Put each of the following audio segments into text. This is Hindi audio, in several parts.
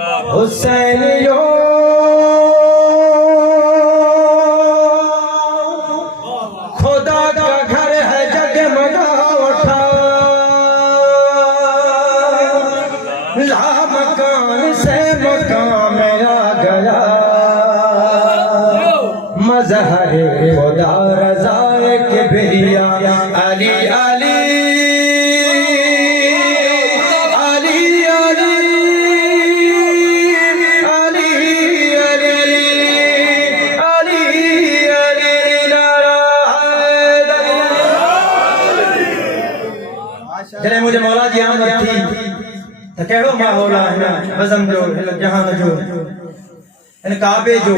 हुसैनियो खुदा का घर है जगमगा उठा, लामकान से मकाम आ गया, मजहर खुदा रज़ा किबरिया अली अली जने मुझे मौला जी आमद थी तो कहिड़ो माहौल आहे बज़म जो जहान जो इन काबे जो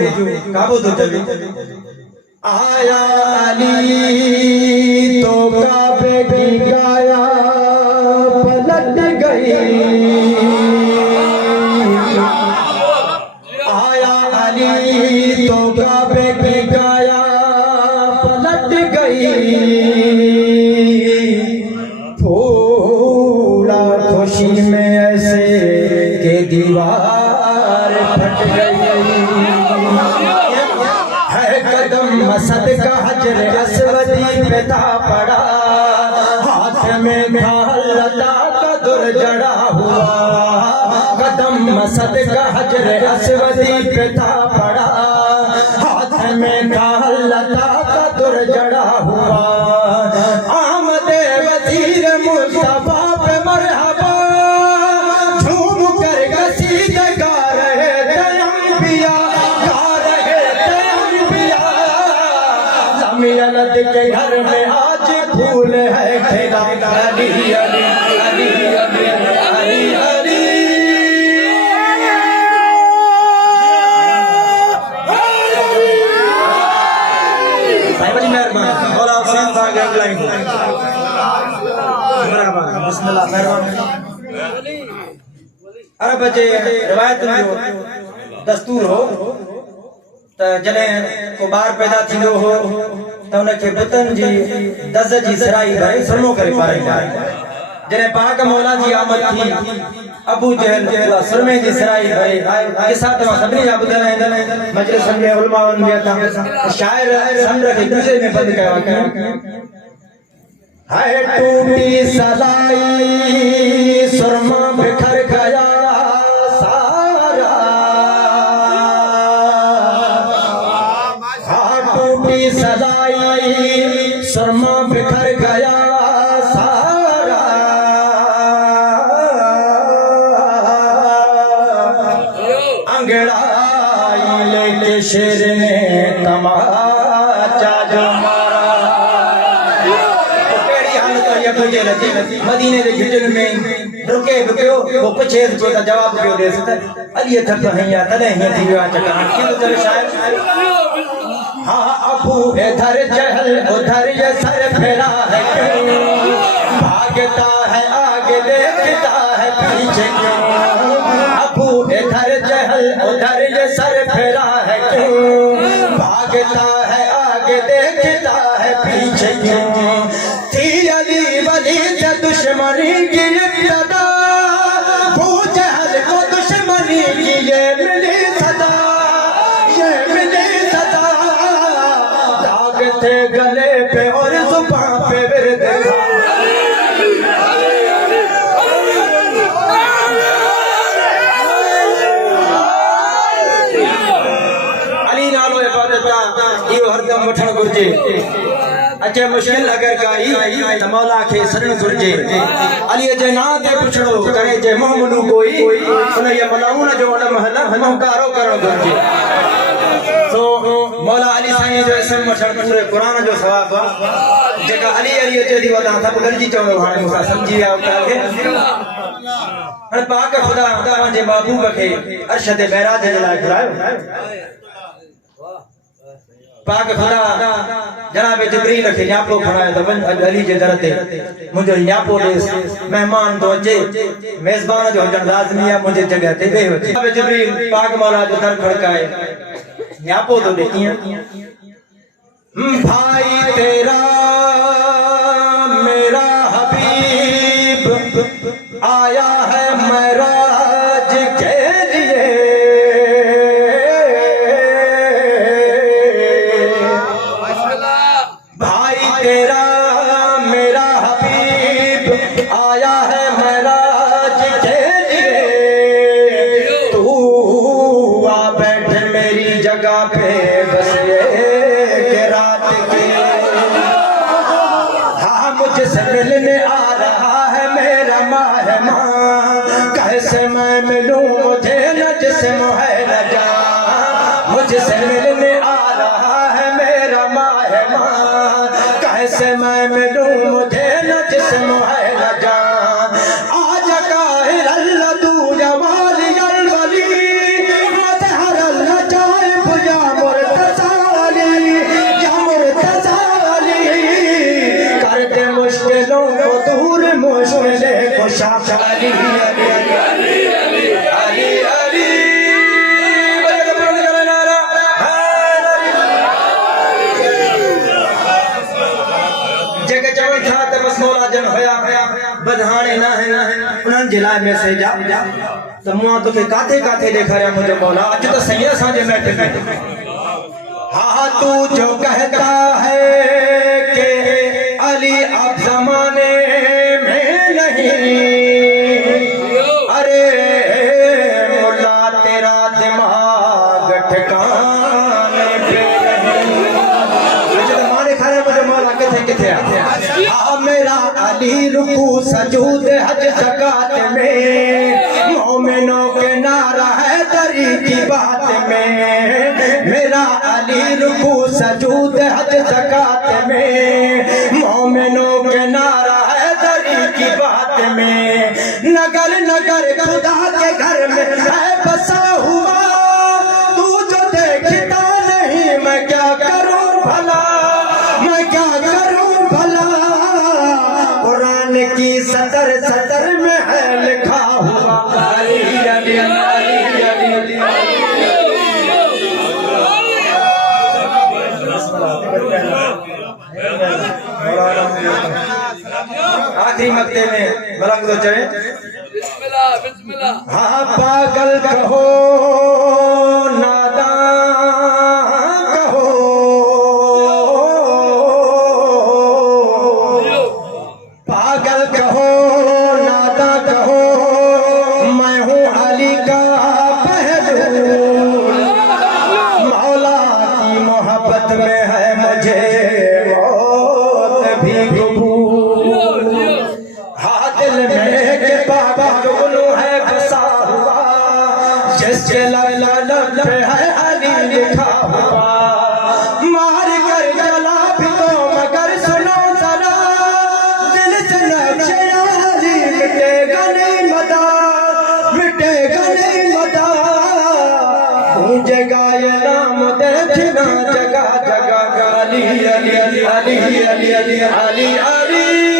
काबो तो चले आया अली तो काबे की गाया पलट गई, आया अली तो काबे की गाया पलट गई, खुशी में ऐसे के दीवार फट गई, है कदम मसद का हजर असवदी पे था पड़ा, हाथ में लता का दुर जड़ा हुआ, कदम मसद का हजर असवदी पे था पड़ा, हाथ में लता का दुर जड़ा हुआ, आमदे वजीर मुस्तफा पे मरहबा, झूम कर कसीद गा रहे थे अंबिया, गा रहे थे अंबिया, जमीयत के घर में आज फूल है खिला, अली अली अली अली अली अली साहिब जी मेहरबान और आप साथ आ गए लाइन बिस्मिल्लाह मेहरबान। अरे बच्चे रिवायत जो दस्तूर हो तो जने को बार पैदा थींदो हो तो उनके बुतन जी दज़ जी सराई भरे सुरमो करे पारे जने पाक मौला जी आमद थी, अबू जहल सुरमे जी सराई भरे के साथ में सभी जा बुधन है मजलिस में उलमा वन गया था, शायर समझ के दूसरे में बंद कया है टूटी सलाई सुरमा बिखर गया सारा, टूटी सलाई सुरमा बिखर गया सारा, अंगड़ाई लेके शेर ने तमाचा जो मदीने के घिटन में रुके रुकियो वो पूछे तो जवाब क्यों दे सकता अली थक हइया तने ही थी विया चका की तो चले शायद हां अबू इधर चहल उधर ये सर फेरा है क्यों, भागता है आगे देखता है पीछे क्यों, अबू इधर चहल उधर ये सर फेरा है क्यों, भागता है आगे देखता है पीछे क्यों, थी अली वली से दुश्मनी की इब्तदा, अबू जहल को दुश्मनी की ये मिली सदा, ये मिली सदा, दाग थे गले पे और जुबान पे विरद था, अली नालो इबादत यो हरदम वठण घुर्जे, अचे मुश्किल अगर काई त मौला के शरण घुर्जे, अली जे ना ते पुछड़ो करे जे मोहम्मदू कोई उन ये मलाउन जो वड महल महकारो करो घुर्जे, तो मौला अली साईं जो इसम वठण पूरे कुरान जो सवाब जेका अली अली अचे दी वदा सब गलजी चवो हाणे मुसा समझी विया के हर पाक खुदा जे महबूब के अर्श ते बैराज जे लाए घुरायो, पाक खुदा जनाब जिब्रील के न्यापो खणायो तो अली जे दर ते मुझे न्यापो देस मेहमान तो अचे मेजबान जो हजण लाजमी है मुझे जगह ते वे अचे, जनाब जिब्रील पाक मौला जो दर खड़काए न्यापो तो देखिए भाई तेरा मेरा हबीब आया है महराज के लिए, पे बस ये रात के। हाँ मुझसे मिलने आ रहा है मेरा मेहमान, कैसे मैं मिलूं मुझे न जिस्म है न जान। मुझसे मिलने आ रहा है मेरा मेहमान, कैसे मैं मिलूं मुझे न जिस्म है न जान। आज काहिर अल्लाह तू जमाली अलवली, मजहर अल्लाह चाहे भुजा मुर्तजाली, या मुर्तजाली कर दे मुश्किलों को दूर, मुश्किलें खुशा अली अली अली अली अली अली। जगह जगह था तो बस मौला जन होया बधाने ना है उन्हनि जे लाइ मैसेज आ त मूं तोखे काथे काथे ॾेखारिया मुंहिंजो मौला। अॼु त सही असांजे मैट में। हाँ तू जो कहता है कि अली अब जमाने में नहीं, अरे मुल्ला तेरा दिमाग ठिकाने पे नहीं। अॼु त मां ॾेखारिया मुंहिंजो मौला किथे किथे आहे। हाँ मेरा अली रुकू सजूद हज ज़कात में, मोमिनों के नारा है दरी की बात में। मेरा अली रुकू सजूद हज ज़कात में, मोमिनों के नारा है दरी की बात में। नगर नगर खुदा के घर में है बसा हुआ, तू जो देखता नहीं मैं क्या करूं भला, मैं क्या करूं भला। कुरान की सतर सतर में है लिखा हुआ अली अली अली अली अली। आखिरी मक्ते में मलंग तो चढ़े। हाँ पागल कहो नादान कहो, पागल कहो नादान कहो, मैं हूँ अली का पहलू। मौला की मोहब्बत में है मुझे मौत भी कबूल। हाँ दिल में के बाबा जुगनू है बसा हुआ, जिसके लब पे है अली लिखा हुआ। मार कर जला भी तो मगर सुनो जरा, दिल से नक्शे अली मिटेगा नहीं मदा, मिटेगा नहीं मदा। गूंजेगा ये नाम देखना जगह जगह अली अली अली अली अली अली अली अली।